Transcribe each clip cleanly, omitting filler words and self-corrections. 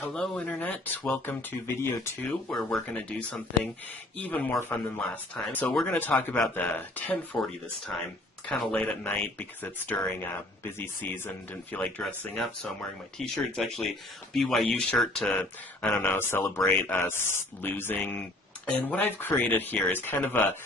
Hello Internet, welcome to video 2 where we're going to do something even more fun than last time. So we're going to talk about the 1040 this time. It's kind of late at night because it's during a busy season, didn't feel like dressing up, so I'm wearing my t-shirt. It's actually a BYU shirt to, I don't know, celebrate us losing. And what I've created here is kind of a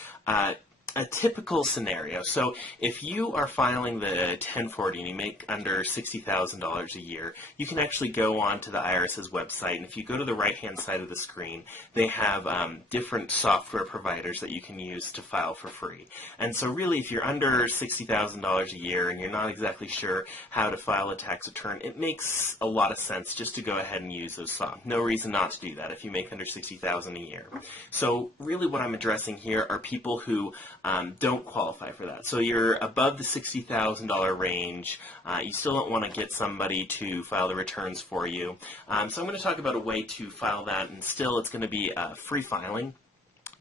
typical scenario. So if you are filing the 1040 and you make under $60,000 a year, you can actually go on to the IRS's website, and if you go to the right-hand side of the screen, they have different software providers that you can use to file for free. And so really, if you're under $60,000 a year and you're not exactly sure how to file a tax return, it makes a lot of sense just to go ahead and use those software. No reason not to do that if you make under $60,000 a year. So really what I'm addressing here are people who don't qualify for that. So you're above the $60,000 range. You still don't want to get somebody to file the returns for you. So I'm going to talk about a way to file that, and still it's going to be free filing.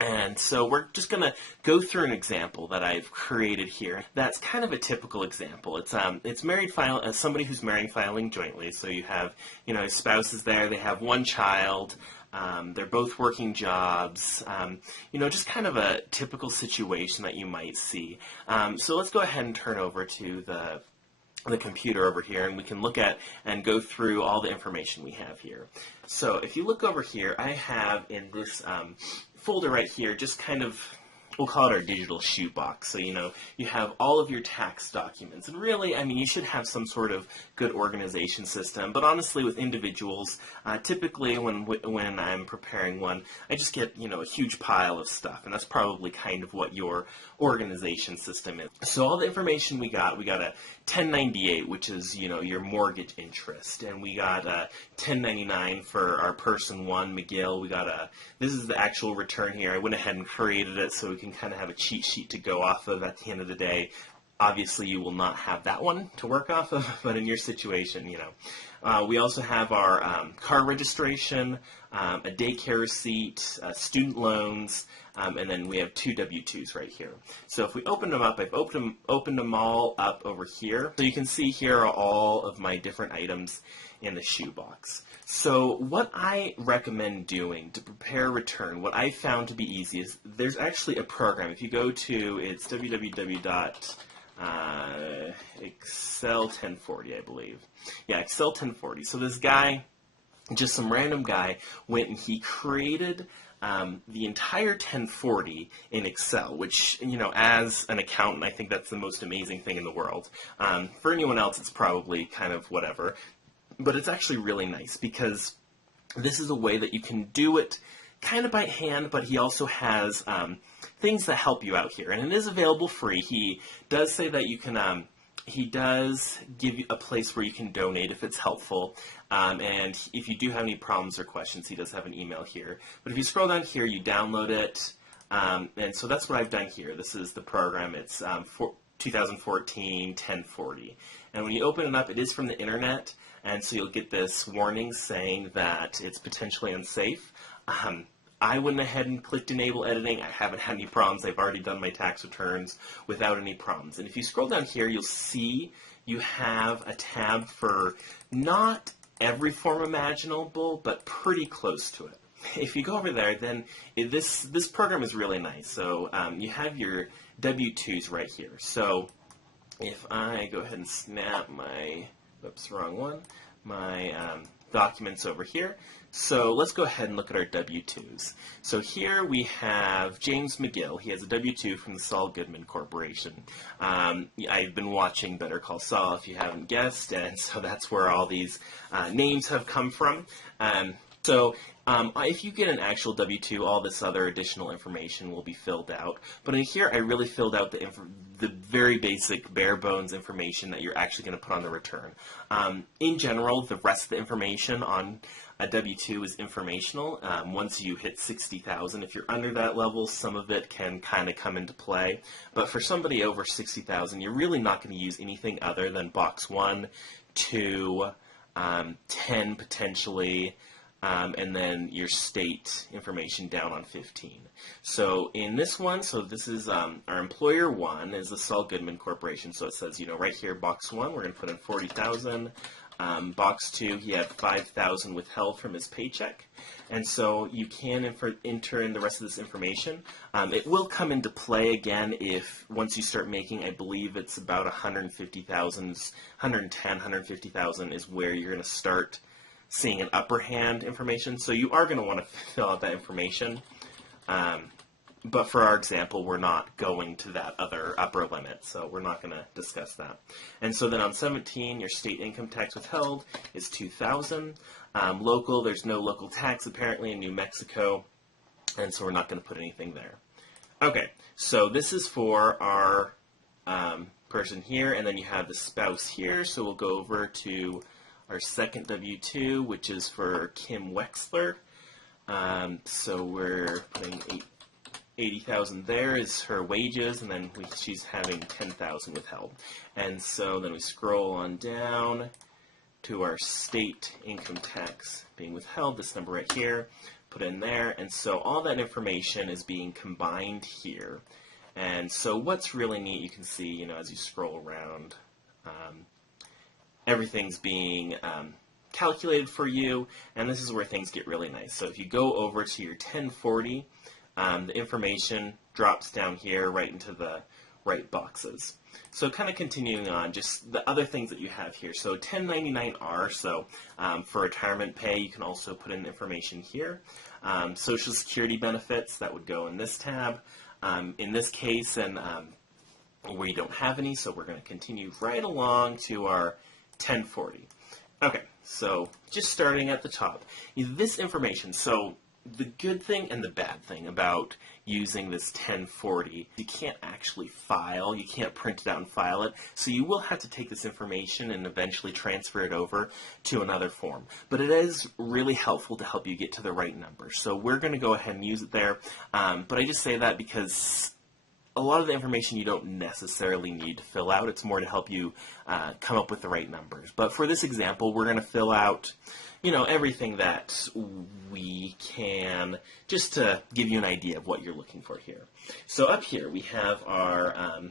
And so we're just going to go through an example that I've created here. That's kind of a typical example. It's married somebody who's married filing jointly. So you have, his spouse is there. They have one child. They're both working jobs. Just kind of a typical situation that you might see. So let's go ahead and turn over to the computer over here, and we can look at and go through all the information we have here. So if you look over here, I have in this folder right here just kind of, we'll call it our digital shoebox. So, you have all of your tax documents. And really, you should have some sort of good organization system. But honestly, with individuals, typically when I'm preparing one, I just get, a huge pile of stuff. And that's probably kind of what your organization system is. So all the information we got a 1098, which is, your mortgage interest. And we got a 1099 for our person one, McGill. This is the actual return here. I went ahead and created it so we can kind of have a cheat sheet to go off of at the end of the day. Obviously, you will not have that one to work off of, but in your situation, we also have our car registration, a daycare receipt, student loans, and then we have 2 W-2s right here. So if we open them up, I've opened them all up over here. So you can see here are all of my different items in the shoebox. So what I recommend doing to prepare a return, what I found to be easy is there's actually a program. If you go to, it's Excel 1040, I believe. Yeah, Excel 1040. So this guy, just some random guy, went and he created the entire 1040 in Excel, which, as an accountant, I think that's the most amazing thing in the world. For anyone else, it's probably kind of whatever. But it's actually really nice because this is a way that you can do it kind of by hand, but he also has things that help you out here. And it is available free. He does say that you can, he does give you a place where you can donate if it's helpful. And if you do have any problems or questions, he does have an email here. But if you scroll down here, you download it. And so that's what I've done here. This is the program. It's 2014 1040. And when you open it up, it is from the internet. And so you'll get this warning saying that it's potentially unsafe. I went ahead and clicked Enable Editing. I haven't had any problems. I've already done my tax returns without any problems. And if you scroll down here, you'll see you have a tab for not every form imaginable, but pretty close to it. If you go over there, then this program is really nice. So you have your W-2s right here. So if I go ahead and snap my, oops, wrong one, my documents over here. So let's go ahead and look at our W-2s. So here we have James McGill. He has a W-2 from the Saul Goodman Corporation. I've been watching Better Call Saul, if you haven't guessed, and so that's where all these names have come from. If you get an actual W-2, all this other additional information will be filled out. But in here, I really filled out the very basic, bare bones information that you're actually going to put on the return. In general, the rest of the information on a W-2 is informational. Once you hit 60,000, if you're under that level, some of it can kind of come into play. But for somebody over 60,000, you're really not going to use anything other than box 1, 2, 10 potentially, and then your state information down on 15. So in this one, so this is our employer one is the Saul Goodman Corporation. So it says, right here, box 1, we're going to put in 40,000. Box 2, he had $5,000 withheld from his paycheck. And so you can enter in the rest of this information. It will come into play again if once you start making, I believe it's about 150,000, 110, 150,000 is where you're going to start seeing an upper hand information. So you are going to want to fill out that information. But for our example, we're not going to that other upper limit, so we're not going to discuss that. And so then on 17, your state income tax withheld is $2,000. Local, there's no local tax apparently in New Mexico, and so we're not going to put anything there. Okay, so this is for our person here, and then you have the spouse here, so we'll go over to our second W-2, which is for Kim Wexler. So we're putting 80,000 there is her wages, and then she's having 10,000 withheld. And so then we scroll on down to our state income tax being withheld, this number right here, put in there, and so all that information is being combined here. And so what's really neat, you can see, you know, as you scroll around, everything's being calculated for you, and this is where things get really nice. So if you go over to your 1040, the information drops down here right into the right boxes. So kind of continuing on, just the other things that you have here. So 1099-R, so for retirement pay, you can also put in information here. Social Security benefits, that would go in this tab. In this case, and we don't have any, so we're going to continue right along to our 1040. Okay, so just starting at the top. This information, so the good thing and the bad thing about using this 1040, you can't actually file, you can't print it out and file it, so you will have to take this information and eventually transfer it over to another form. But it is really helpful to help you get to the right number. So we're going to go ahead and use it there, but I just say that because a lot of the information you don't necessarily need to fill out. It's more to help you come up with the right numbers. But for this example, we're going to fill out, you know, everything that we can, just to give you an idea of what you're looking for here. So up here we have our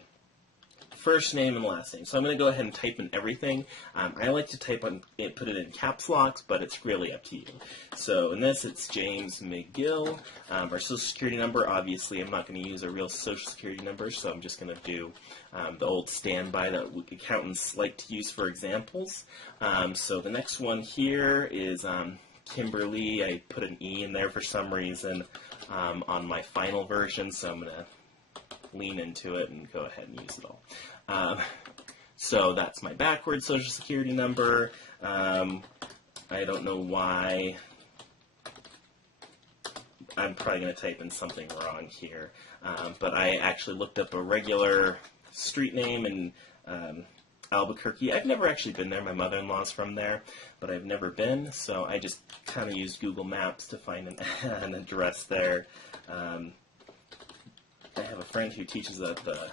first name and last name. So I'm going to go ahead and type in everything. I like to put it in caps locks, but it's really up to you. So in this, it's James McGill. Our social security number, obviously, I'm not going to use a real social security number, so I'm just going to do the old standby that accountants like to use for examples. So the next one here is Kimberly. I put an E in there for some reason on my final version, so I'm going to lean into it and go ahead and use it all. So that's my backwards social security number. I don't know why. I'm probably going to type in something wrong here. But I actually looked up a regular street name in Albuquerque. I've never actually been there. My mother-in-law's from there, but I've never been. So I just kind of used Google Maps to find an address there. I have a friend who teaches at the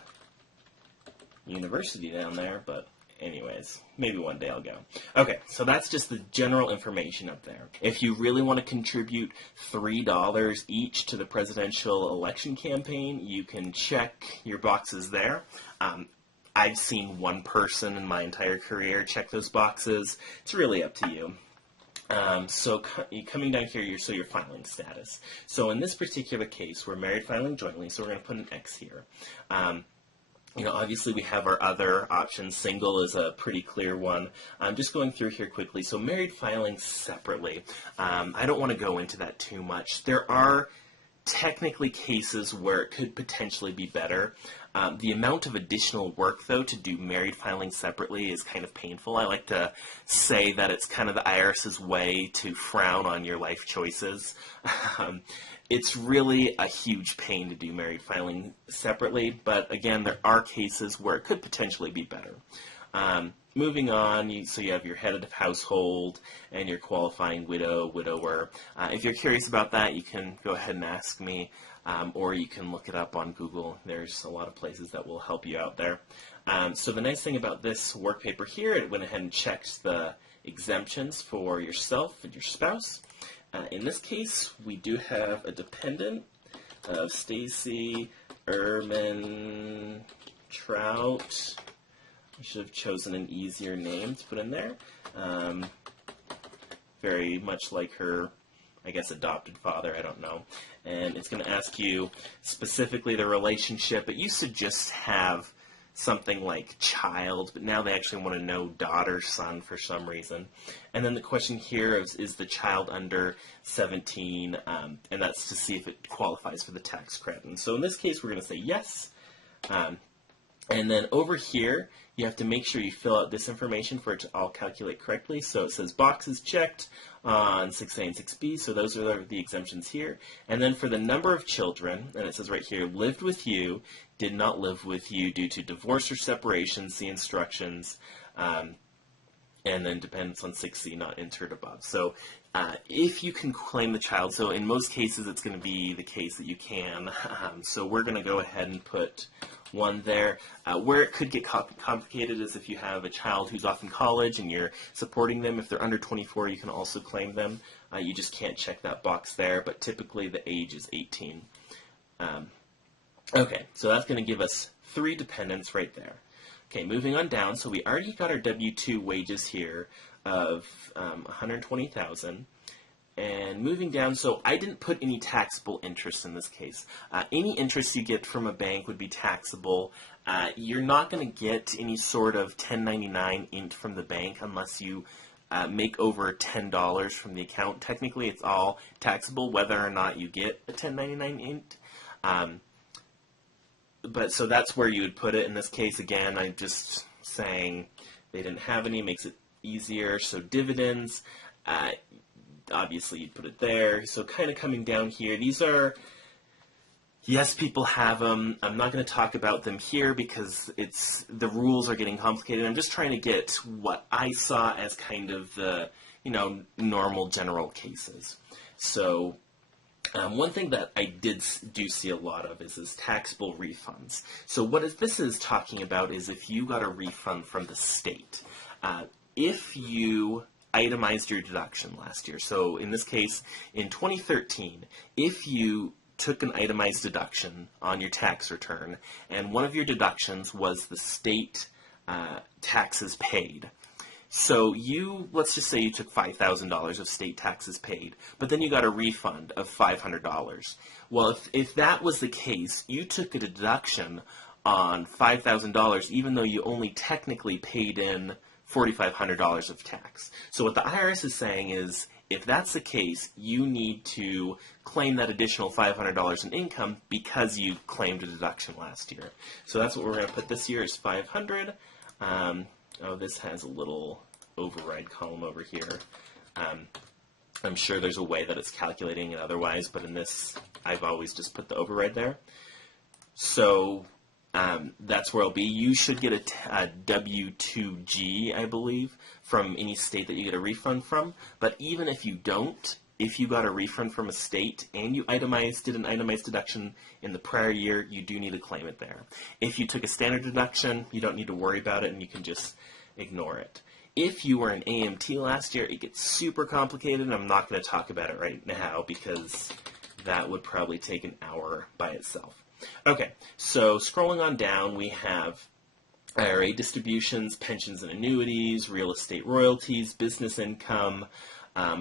university down there, but anyways, maybe one day I'll go. Okay, so that's just the general information up there. If you really want to contribute $3 each to the presidential election campaign, you can check your boxes there. I've seen one person in my entire career check those boxes. It's really up to you. So coming down here, your filing status. So in this particular case, we're married filing jointly, so we're going to put an X here. You know, obviously we have our other options. Single is a pretty clear one. I'm just going through here quickly. So married filing separately. I don't want to go into that too much. There are technically cases where it could potentially be better. The amount of additional work, though, to do married filing separately is kind of painful. I like to say that it's kind of the IRS's way to frown on your life choices. It's really a huge pain to do married filing separately, but again, there are cases where it could potentially be better. Moving on, so you have your head of household and your qualifying widow, widower. If you're curious about that, you can go ahead and ask me, or you can look it up on Google. There's a lot of places that will help you out there. So the nice thing about this work paper here, it went ahead and checked the exemptions for yourself and your spouse. In this case, we do have a dependent of Stacy Ehrman Trout. I should have chosen an easier name to put in there. Very much like her, I guess, adopted father, I don't know. And it's going to ask you specifically the relationship. It used to just have something like child, but now they actually want to know daughter, son for some reason. And then the question here is the child under 17, and that's to see if it qualifies for the tax credit. And so in this case, we're going to say yes. And then over here, you have to make sure you fill out this information for it to all calculate correctly. So it says boxes checked on 6A and 6B, so those are the exemptions here. And then for the number of children, and it says right here, lived with you, did not live with you due to divorce or separation, see instructions, and then depends on 6C, not entered above. So if you can claim the child, so in most cases it's going to be the case that you can, so we're going to go ahead and put one there. Where it could get complicated is if you have a child who's off in college and you're supporting them. If they're under 24, you can also claim them. You just can't check that box there, but typically the age is 18. Okay, so that's going to give us 3 dependents right there. Okay, moving on down. So we already got our W-2 wages here of $120,000. And moving down, so I didn't put any taxable interest in this case. Any interest you get from a bank would be taxable. You're not going to get any sort of 1099 int from the bank unless you make over $10 from the account. Technically, it's all taxable whether or not you get a 1099 int. But so that's where you would put it. In this case, again, I'm just saying they didn't have any, makes it easier. So dividends, obviously you'd put it there. So kind of coming down here, these are, yes, people have them. I'm not going to talk about them here because the rules are getting complicated. I'm just trying to get what I saw as kind of the, normal general cases. So one thing that I do see a lot of is taxable refunds. So what this is talking about is if you got a refund from the state. If you itemized your deduction last year, so in this case, in 2013, if you took an itemized deduction on your tax return and one of your deductions was the state taxes paid, so let's just say you took $5,000 of state taxes paid, but then you got a refund of $500. Well, if that was the case, you took a deduction on $5,000 even though you only technically paid in $4,500 of tax. So what the IRS is saying is, if that's the case, you need to claim that additional $500 in income because you claimed a deduction last year. So that's what we're going to put this year is $500. Oh, this has a little override column over here. I'm sure there's a way that it's calculating it otherwise, but in this, I've always just put the override there. So that's where I'll be. You should get a W-2G, I believe, from any state that you get a refund from. But even if you don't, if you got a refund from a state and you did an itemized deduction in the prior year, you do need to claim it there. If you took a standard deduction, you don't need to worry about it and you can just ignore it. If you were an AMT last year, it gets super complicated, and I'm not going to talk about it right now because that would probably take an hour by itself. Okay, so scrolling on down, we have IRA distributions, pensions and annuities, real estate royalties, business income,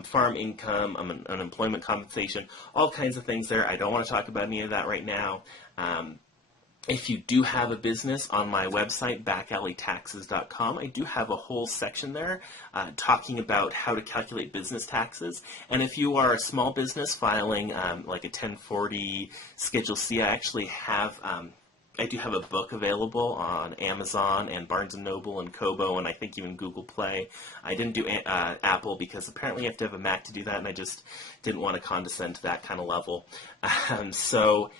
farm income, unemployment compensation, all kinds of things there. I don't want to talk about any of that right now. If you do have a business, on my website, backalleytaxes.com, I do have a whole section there talking about how to calculate business taxes. And if you are a small business filing like a 1040 Schedule C, I actually have I do have a book available on Amazon and Barnes & Noble and Kobo and I think even Google Play. I didn't do Apple because apparently you have to have a Mac to do that, and I just didn't want to condescend to that kind of level. So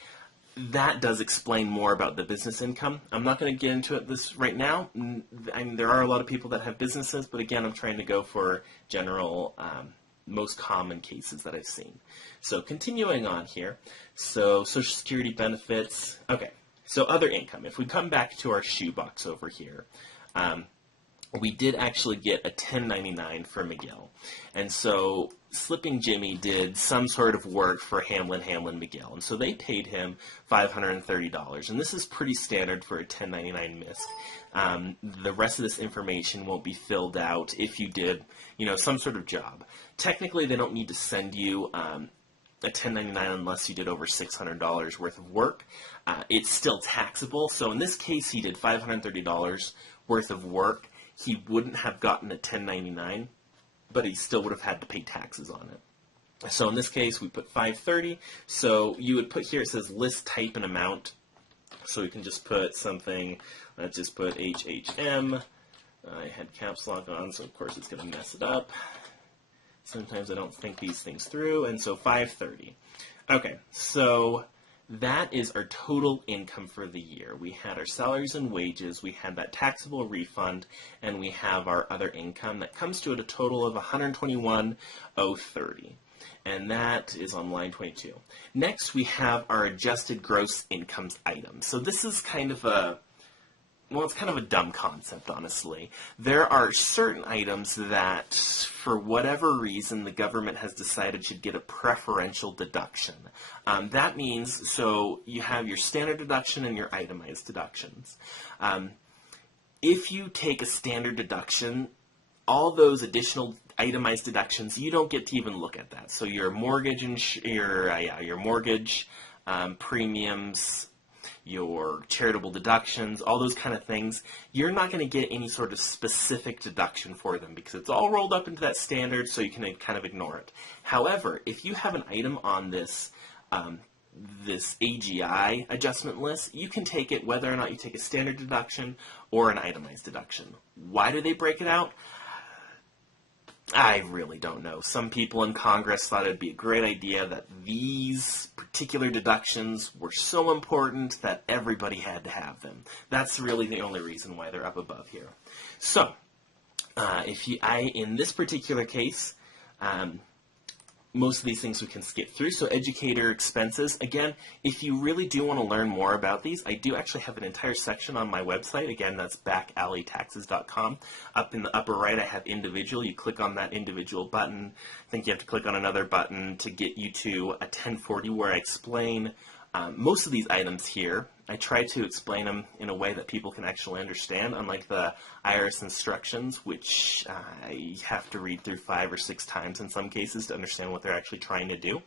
that does explain more about the business income. I'm not going to get into this right now. I mean, there are a lot of people that have businesses, but again, I'm trying to go for general, most common cases that I've seen. So continuing on here, so Social Security benefits. Okay, so other income. If we come back to our shoebox over here, we did actually get a 1099 for McGill. And so Slipping Jimmy did some sort of work for Hamlin McGill. And so they paid him $530. And this is pretty standard for a 1099 MISC. The rest of this information won't be filled out if you did, some sort of job. Technically, they don't need to send you a 1099 unless you did over $600 worth of work. It's still taxable. So in this case, he did $530 worth of work. He wouldn't have gotten a 1099, but he still would have had to pay taxes on it. So in this case, we put 530. So you would put here, it says list type and amount. So we can just put something, let's just put HHM. I had caps lock on, so of course it's going to mess it up. Sometimes I don't think these things through, and so 530. Okay, so that is our total income for the year. We had our salaries and wages, we had that taxable refund, and we have our other income. That comes to a total of $121,030. And that is on line 22. Next, we have our adjusted gross incomes item. So this is kind of it's kind of a dumb concept, honestly. There are certain items that, for whatever reason, the government has decided should get a preferential deduction. That means, so you have your standard deduction and your itemized deductions. If you take a standard deduction, all those additional itemized deductions, you don't get to even look at that. So your mortgage your mortgage premiums, your charitable deductions, all those kind of things, you're not going to get any sort of specific deduction for them because it's all rolled up into that standard, so you can kind of ignore it. However, if you have an item on this this AGI adjustment list, you can take it whether or not you take a standard deduction or an itemized deduction. Why do they break it out? I really don't know. Some people in Congress thought it'd be a great idea that these particular deductions were so important that everybody had to have them. That's really the only reason why they're up above here. So, in this particular case, most of these things we can skip through. So educator expenses, again, if you really do want to learn more about these, I do actually have an entire section on my website. Again, that's backalleytaxes.com. Up in the upper right, I have individual. You click on that individual button. I think you have to click on another button to get you to a 1040 where I explain most of these items here. I try to explain them in a way that people can actually understand, unlike the IRS instructions, which I have to read through 5 or 6 times in some cases to understand what they're actually trying to do.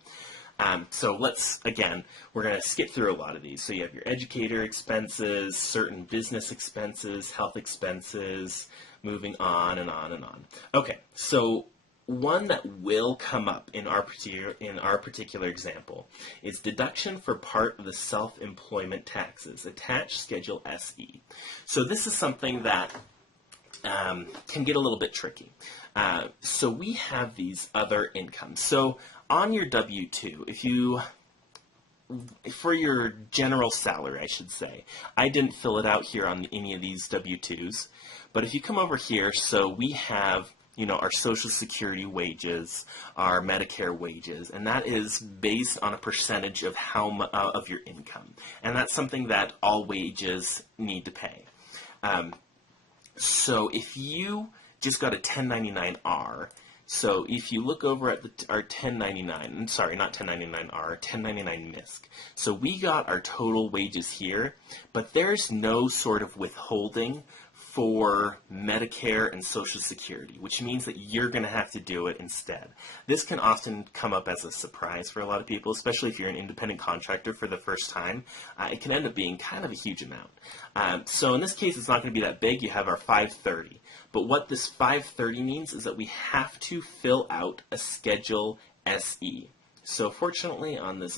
So we're going to skip through a lot of these. So you have your educator expenses, certain business expenses, health expenses, moving on and on and on. Okay, so one that will come up in our particular example is deduction for part of the self-employment taxes, attached Schedule SE. So this is something that can get a little bit tricky. So we have these other incomes. So on your W-2, for your general salary, I should say, I didn't fill it out here on any of these W-2s, but if you come over here, so we have our Social Security wages, our Medicare wages, and that is based on a percentage of of your income, and that's something that all wages need to pay. So if you just got a 1099-R, so if you look over at our 1099, sorry, not 1099-R, 1099 MISC. So we got our total wages here, but there's no sort of withholding for Medicare and Social Security, which means that you're going to have to do it instead. This can often come up as a surprise for a lot of people, especially if you're an independent contractor for the first time. It can end up being kind of a huge amount. So in this case, it's not going to be that big. You have our 530. But what this 530 means is that we have to fill out a Schedule SE. So fortunately, on this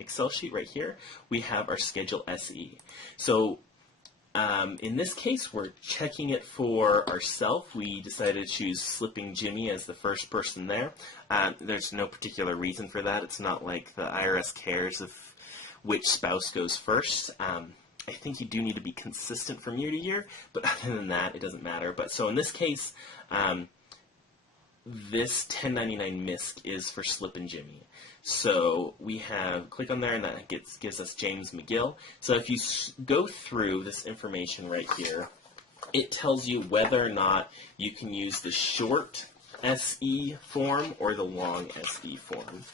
Excel sheet right here, we have our Schedule SE. So in this case, we're checking it for ourselves. We decided to choose Slipping Jimmy as the first person there. There's no particular reason for that. It's not like the IRS cares of which spouse goes first. I think you do need to be consistent from year to year, but other than that, it doesn't matter. But so in this case, this 1099 MISC is for Slippin' Jimmy. So we have, click on there, and that gives us James McGill. So if you go through this information right here, it tells you whether or not you can use the short SE form or the long SE form.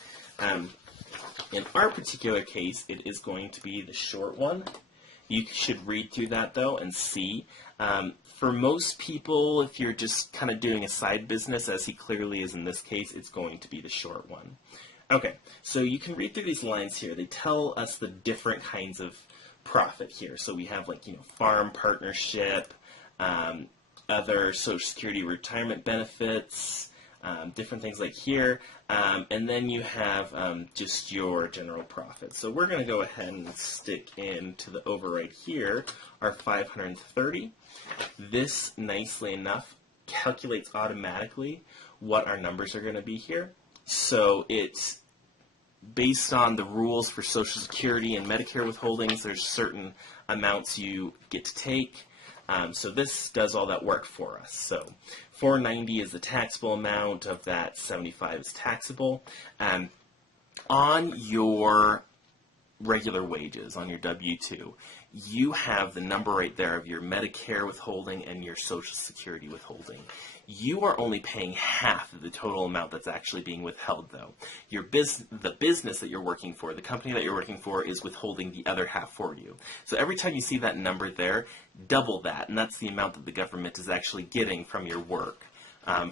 In our particular case, it is going to be the short one. You should read through that, though, and see. For most people, if you're just kind of doing a side business, as he clearly is in this case, it's going to be the short one. Okay, so you can read through these lines here. They tell us the different kinds of profit here. So we have, like, farm partnership, other Social Security retirement benefits, different things like here, and then you have just your general profit. So we're going to go ahead and stick into the override here our 530. This, nicely enough, calculates automatically what our numbers are going to be here. So it's based on the rules for Social Security and Medicare withholdings. There's certain amounts you get to take. So this does all that work for us. So 490 is the taxable amount. Of that, 75 is taxable. On your regular wages, on your W-2, you have the number right there of your Medicare withholding and your Social Security withholding. You are only paying half of the total amount that's actually being withheld, though. The business that you're working for, the company that you're working for, is withholding the other half for you. So every time you see that number there, double that, and that's the amount that the government is actually getting from your work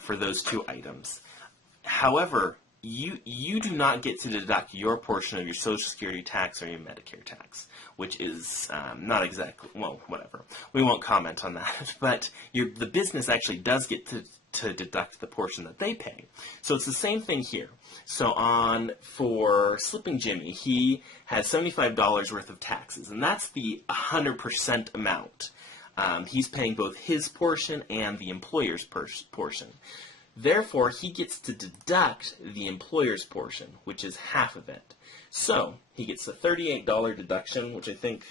for those two items. However, you do not get to deduct your portion of your Social Security tax or your Medicare tax, which is not exactly, well, whatever. We won't comment on that. But the business actually does get to deduct the portion that they pay. So it's the same thing here. So for Slipping Jimmy, he has $75 worth of taxes, and that's the 100% amount. He's paying both his portion and the employer's portion. Therefore, he gets to deduct the employer's portion, which is half of it. So he gets a $38 deduction, which I think,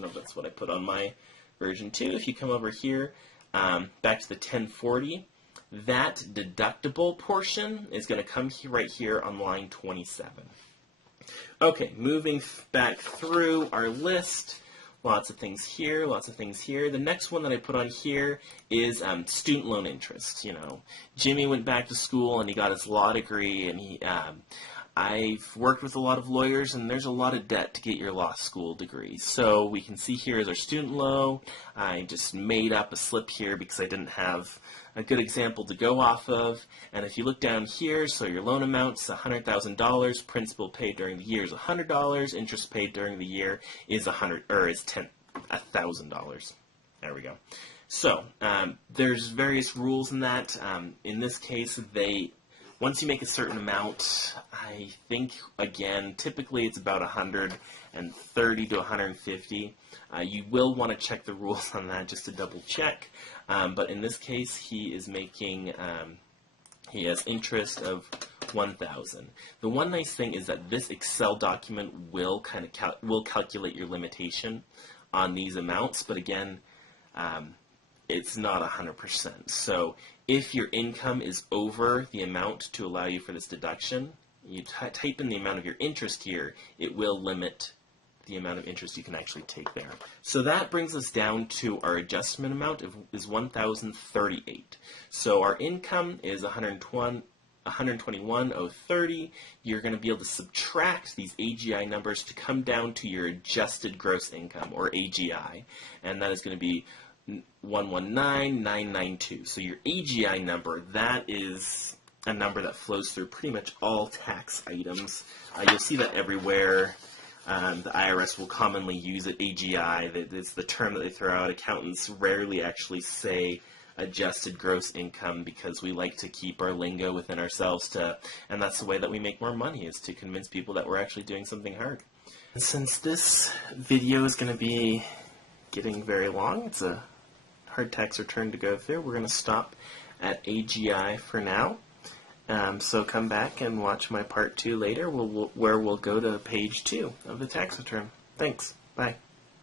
no, that's what I put on my version too. If you come over here, back to the 1040, that deductible portion is going to come right here on line 27. Okay, moving back through our list. Lots of things here, lots of things here. The next one that I put on here is student loan interest. Jimmy went back to school and he got his law degree, and I've worked with a lot of lawyers, and there's a lot of debt to get your law school degree. So we can see here is our student loan. I just made up a slip here because I didn't have a good example to go off of. And if you look down here, so your loan amount's $100,000, principal paid during the year is $100, interest paid during the year is $1,000. There we go. So there's various rules in that. In this case, once you make a certain amount, I think, again, typically it's about 130 to 150. You will want to check the rules on that just to double check. But in this case, he is making, he has interest of $1,000. The one nice thing is that this Excel document will calculate your limitation on these amounts, but again, it's not 100%. So if your income is over the amount to allow you for this deduction, you type in the amount of your interest here, it will limit the amount of interest you can actually take there. So that brings us down to our adjustment amount is $1,038. So our income is $121,030. You're going to be able to subtract these AGI numbers to come down to your adjusted gross income, or AGI, and that is going to be 119,992. So your AGI number, that is a number that flows through pretty much all tax items. You'll see that everywhere. The IRS will commonly use it, AGI. It's the term that they throw out. Accountants rarely actually say adjusted gross income because we like to keep our lingo within ourselves, and that's the way that we make more money, is to convince people that we're actually doing something hard. And since this video is going to be getting very long, it's a hard tax return to go through, we're going to stop at AGI for now. So come back and watch my part 2 later, where we'll go to page 2 of the tax return. Thanks. Bye.